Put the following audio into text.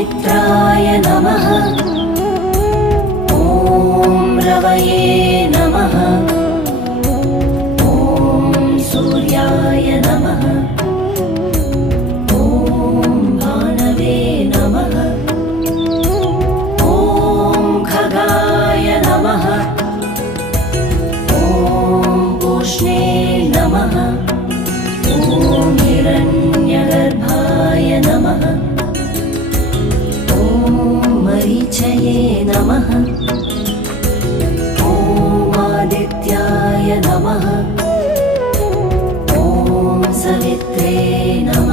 मित्राय नमः। ॐ रवये नमः। ॐ सूर्याय नमः। ॐ भानवे नमः। ॐ खगाय नमः। ॐ पूष्णे नमः। ॐ हिरण्यगर्भाय नमः। ॐ मरीचये नमः। ॐ आदित्याय नमः। ॐ सवित्रे नमः।